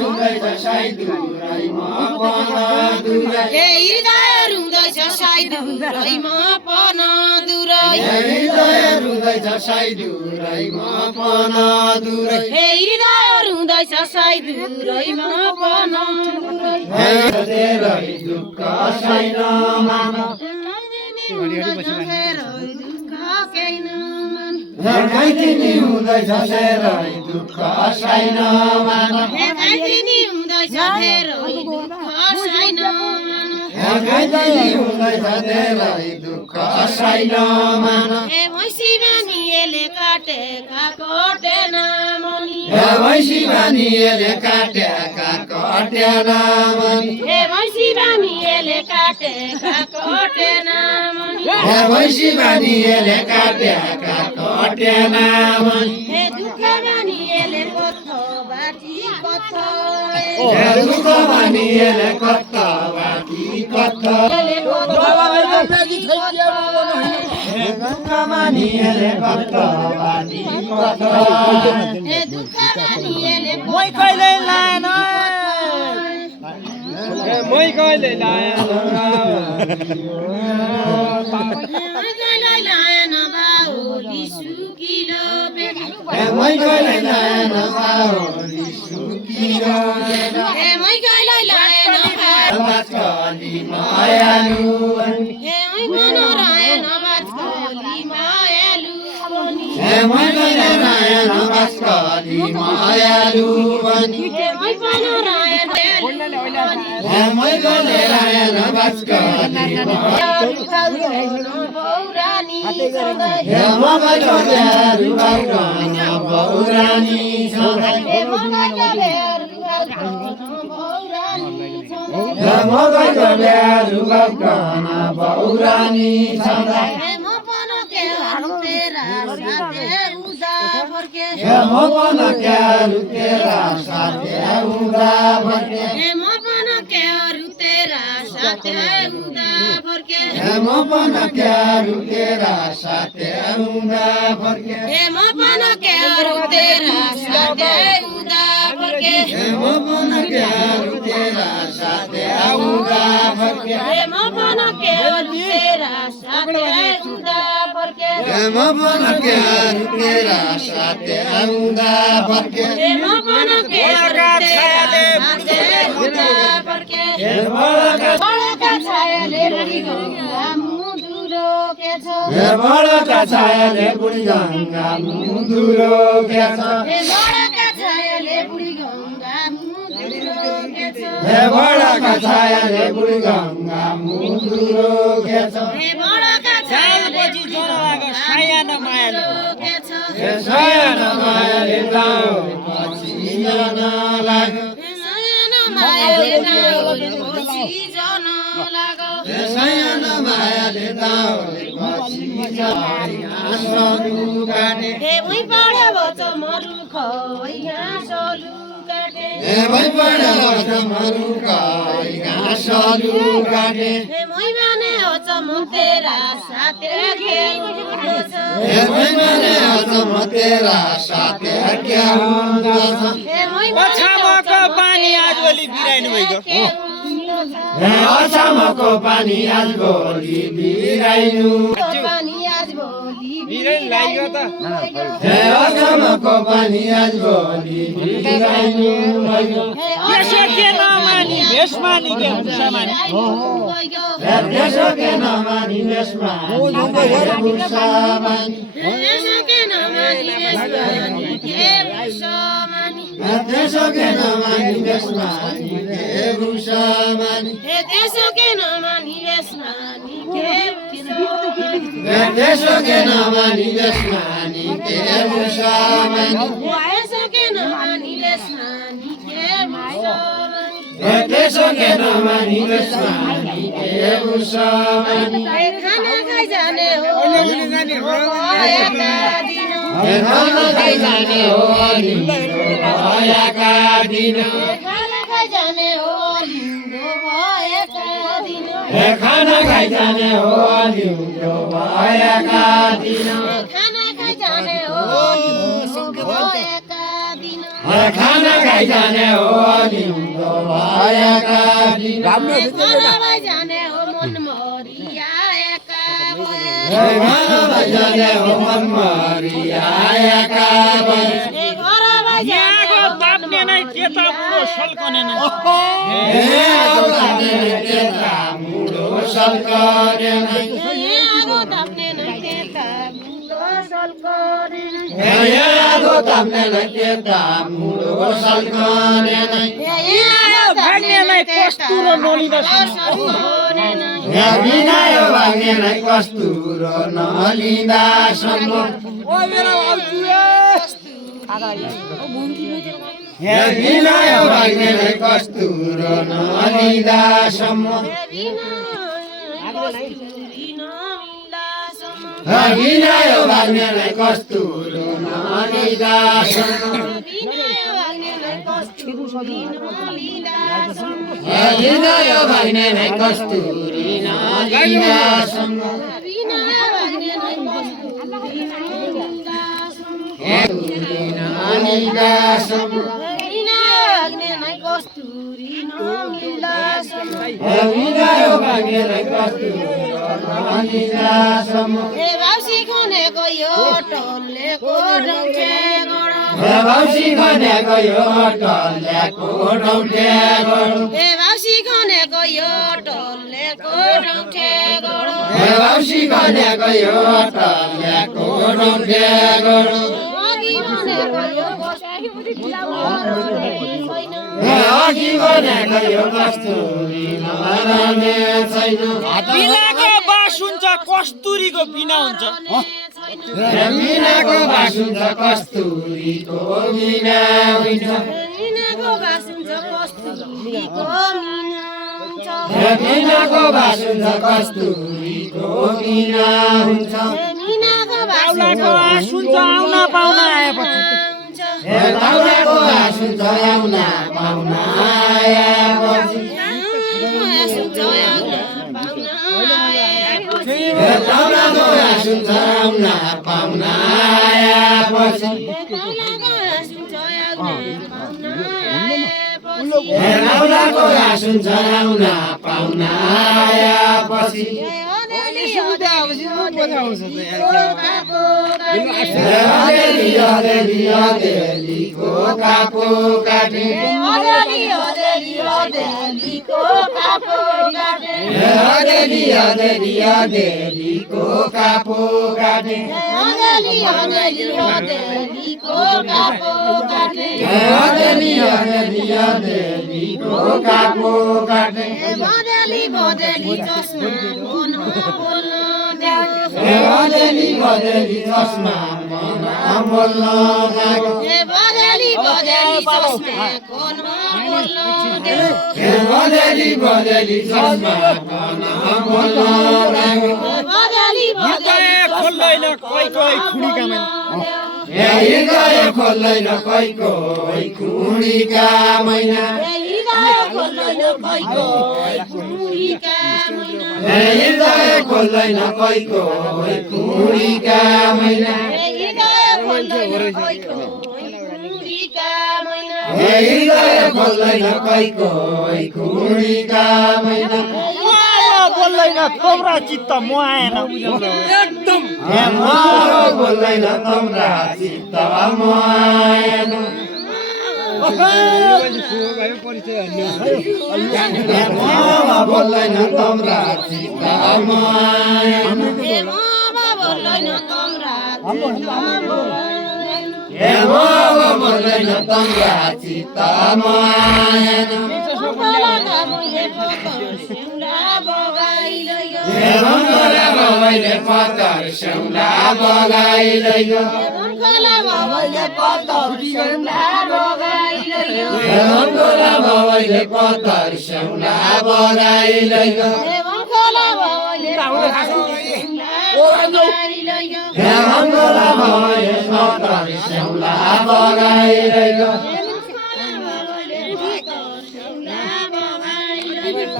रुँदैछ साइदुरैमा पनादुरै ए हृदय रुँदैछ साइदुरैमा पनादुरै हृदय रुँदैछ साइदुरैमा पनादुरै हृदय रुँदैछ साइदुरैमा पनादुरै धेरै दुःख छैन मान घाइतिनी हुँदैछ धेरै दुःख छैन मान घाइतिनी हुँदैछ धेरै दुःख छैन घाइतिनी हुँदैछ धेरै दुःख छैन मान ए भैँसी बानीले काटेका कटेन मनी भैँसी बानीले काटेका कटेन मनी भैँसी बानीले काटेका कटेन मनी भैँसी बानीले काटेका कटेन मनी दुःख बानीले कथ बाटी कथ दुःख बानीले कथ बाटी कथ दुःख बानीले कथ बाटी कथ दुःख बानीले मै कहिले लाएन मै कहिले लाएन लाएन बाहुली सुकिलो मै कहिले लाएन बाहुली सुकिलो मै कहिले लाएन बाचकली मायालु मनोरायण बाचकली मायालु मै कहिले लाएन बाचकली मायालु बनी मै मनोरायण मै कहिले लाएन बाचकली बौरानी बहुरानी बहुरानी तेरा साथे उदा भर्के मपन क्यारु तेरा साथे उदा भर्के मपन क्यारु तेरा साथे उदा भर्के मपन क्यारु तेरा साथे उदा भर्के मपन क्यारु तेरा साथे उदा भर्के मपन क्यारु तेरा साथे उदा भर्के मपन क्यारु तेरा साथे उदा भर्के बडका छायाले बुढी गङ्गा मुदुरो के छ बडका छायाले बुढी गङ्गा मुदुरो के छ बडका छायाले बुढी गङ्गा मुदुरो के छ बडका छायाले बुढी गङ्गा मुदुरो के छ बडका छायाले पछि जन लाग सायान मायाले के छ सायान मायाले दाउ पछि जन लाग सायान मायाले दाउ पछि जन लाग सायान मायाले दाउ पछि जन आँसु काटे भुइँ पढे बच मरुख घाँसलु काटे भुइँ पढे बच मरुख घाँसलु काटे भुइँ माने होच म तेरा साथे खेल्दछ भुइँ माने होच म तेरा साथे खेल्दछ पछामको पानी आजभोलि बिराइनु भएको अछामको पानी आज भोलि बिराइनु बिराइन लाग्यो त अछामको पानी आज भोलि बिराइनु यसो के नमानी भेषमानी के हुन्छ मानी त्यसो के नमानी भेषमानी त्यसो के नमानी भेषमानी के भूषमानी त्यसो के नमानी भेषमानी के भूषमानी त्यसो के नमानी भेषमानी के भूषमानी त्यसो के नमानी भेषमानी के भूषमानी त्यसो के नमानी भेषमानी के भूषमानी त्यसो के नमानी भेषमानी के भूषमानी खाना खाइ जाने हो भएका दिन खाना खाइ जाने हो भएका दिन खाना खाइ जाने हो भएका दिन खाना खाइ जाने हो लिउँदो भएका दिन खाना खाइ जाने हो भएका दिन खाना खाइजाने हो निम्तो भएका दिन खाना भइजाने हो मन मरिआएका खाना भइजाने हो मन मरिआएका यहाँको ताप्ने नै केटा बुढो सल्कने नै मुडो सल्कने नै यादो ताप्ने नै केटा मुडो सल्कने नै भाग्ने नै कस्तुरो नलिँदासम्म बिनायो भाग्ने नै कस्तुरो नलिँदासम्म बिनायो भाग्ने नै कस्तुरो नलिँदासम्म बिनायो भाग्ने नै कस्तुरो नलिँदासम्म बिनायो भाग्ने नै कस्तुरी नलिँदासम्म बिनायो भाग्ने नै कस्तुरी नलिँदासम्म भाउसी खनेको यो टोलेको डौटे भाउसी खनेको यो टोलेको डौटे भाउसी खनेको यो टोलेको डौटे भाउसी खनेको यो टोलेको डौटे अघि भनेको यो कस्तुरी नरने छैन बिनाको बास हुन्छ कस्तुरीको बिना हुन्छ बिनाको बास हुन्छ कस्तुरीको बिना हुन्छ बिनाको बास हुन्छ कस्तुरीको बिनाको बास हुन्छ कस्तुरीको बिना हुन्छ बाउलाको आस हुन्छ आउना पाउना आएपछि बाउलाको आस हुन्छ आउना पाउना आएपछि बाउलाको आस हुन्छ आउना पाउना आएपछि बाउलाको आस हुन्छ आउना पाउना आएपछि हरेलीको कापो काटे हरेलीको कापो काटे हरेलीको कापो काटे बदली चस्मा बोल्न गएको बदली चस्मा बोल्न गएको खोल्दैन कोही कोही खुडी कामेन हृदय खोल्दैन कैको खुडीका मैना हृदय खोल्दैन कैको खुडीका मैना हृदय खोल्दैन कैको खुडीका मैना बोल्दैन तोरा चित्त म आएन एकदम बोल्दैन तम्रा चित्त म आएन बोल्दैन तम्रा चित्त म आएन बोल्दैन तम्रा चित्त म आएन बाबाले पत्तर स्याउला बगाइलैयो बाबाले पत्तर स्याउला बगाइलैयो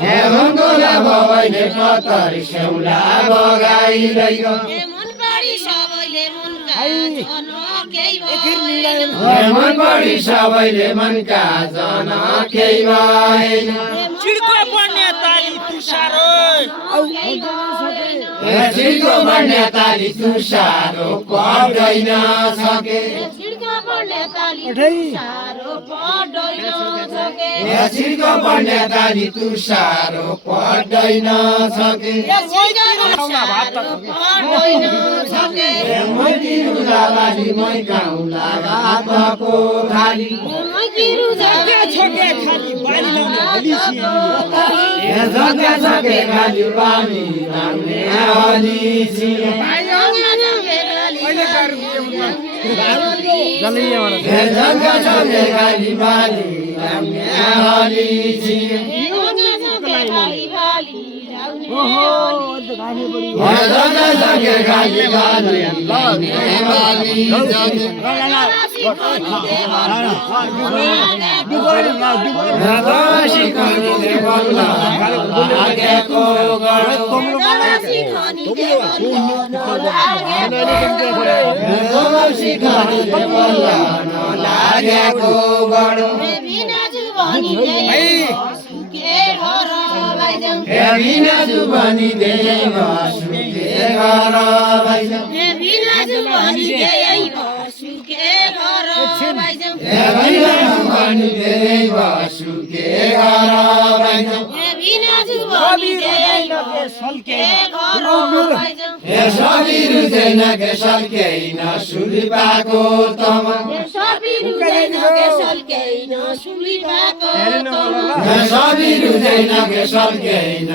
हेमन्तोला बाबाले पत्तर स्याउला बगाइलैयो केही भएन मन बढी सबैले मनका जन केही भएन चिड्को बन्ने ताली तुसारो चिड्को बढ्ने ताली तुसारो पढ्दैन सके चिड्को बढ्ने ताली तुसारो पढ्दैन सके चिड्को बढ्ने ताली तुसारो पढ्दैन सके बाली मै गाउँला हातको थाली छोके खाली बाली लाउने झके खाली बाली लाउने हलिसी झके खाली बाली लाउने हलिसी झके खाली बाली लाउने सिकनीले बल्ल लागेको सिकनीले बल्ल लागेको गडो बिना जुबनी देय सुके घर भाइजौ बिना जुबनी देय सुके घर भाइजौ बिना जुबनी देय सुके घर भाइजौ बिना जुबनी देय सुके घर भाइजौ सबिरु छैन के सल्केइन सुलिपाको तम सबिरु छैन के सल्केइन सुलिपाको तम सबिरु छैन के सल्केइन